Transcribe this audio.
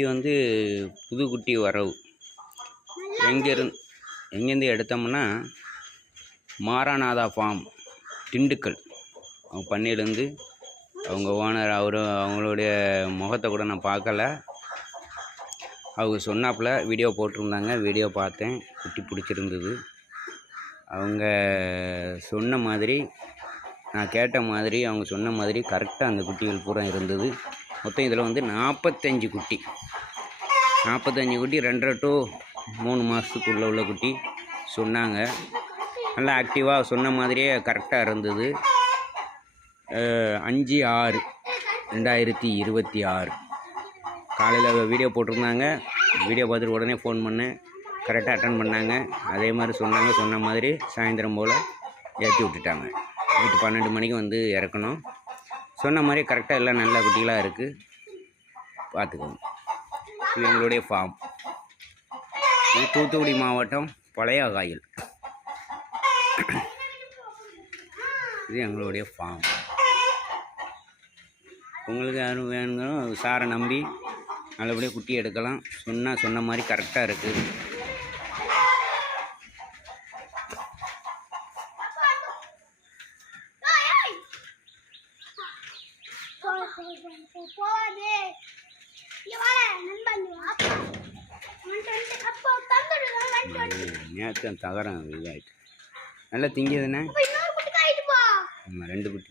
இது வந்து புதுக்குட்டி வரவு. எங்கேருந்து எடுத்தோம்னா மாராநாதா ஃபார்ம், திண்டுக்கல். அவங்க பண்ணையிலேருந்து அவங்க ஓனர் அவங்களுடைய முகத்தை கூட நான் பார்க்கல. அவங்க சொன்னாப்புல வீடியோ போட்டிருந்தாங்க, வீடியோ பார்த்தேன். குட்டி பிடிச்சிருந்தது. அவங்க சொன்ன மாதிரி, நான் கேட்ட மாதிரி, அவங்க சொன்ன மாதிரி கரெக்டாக அந்த குட்டிகள் பூரா இருந்தது. மொத்தம் இதில் வந்து 45 குட்டி 2.5 to 3 மாதத்துக்குள்ளே உள்ள குட்டி சொன்னாங்க. நல்லா ஆக்டிவாக சொன்ன மாதிரியே கரெக்டாக இருந்தது. 5/6/2026 காலையில் வீடியோ போட்டிருந்தாங்க. வீடியோ பார்த்துட்டு உடனே ஃபோன் பண்ணேன். கரெக்டாக அட்டன் பண்ணாங்க. அதே மாதிரி சொன்ன மாதிரி சாயந்தரம் போல் ஏற்றி விட்டுட்டாங்க. நைட்டு 12 மணிக்கு வந்து இறக்கணும். சொன்ன மாதிரி கரெக்டாக எல்லாம் நல்ல குட்டிகளாக இருக்குது. பார்த்துக்கோங்க. இது எங்களுடைய ஃபார்ம். இது தூத்துக்குடி மாவட்டம் பழையாகாயில். இது எங்களுடைய ஃபார்ம். உங்களுக்கு யாரும் வேணுங்களும் சாரை நம்பி நல்லபடியாக குட்டி எடுக்கலாம். சொன்ன மாதிரி கரெக்டாக இருக்குது. நேற்று தகரம் இதாகிட்டு நல்லா திங்கியதுண்ணே. 2 குட்டி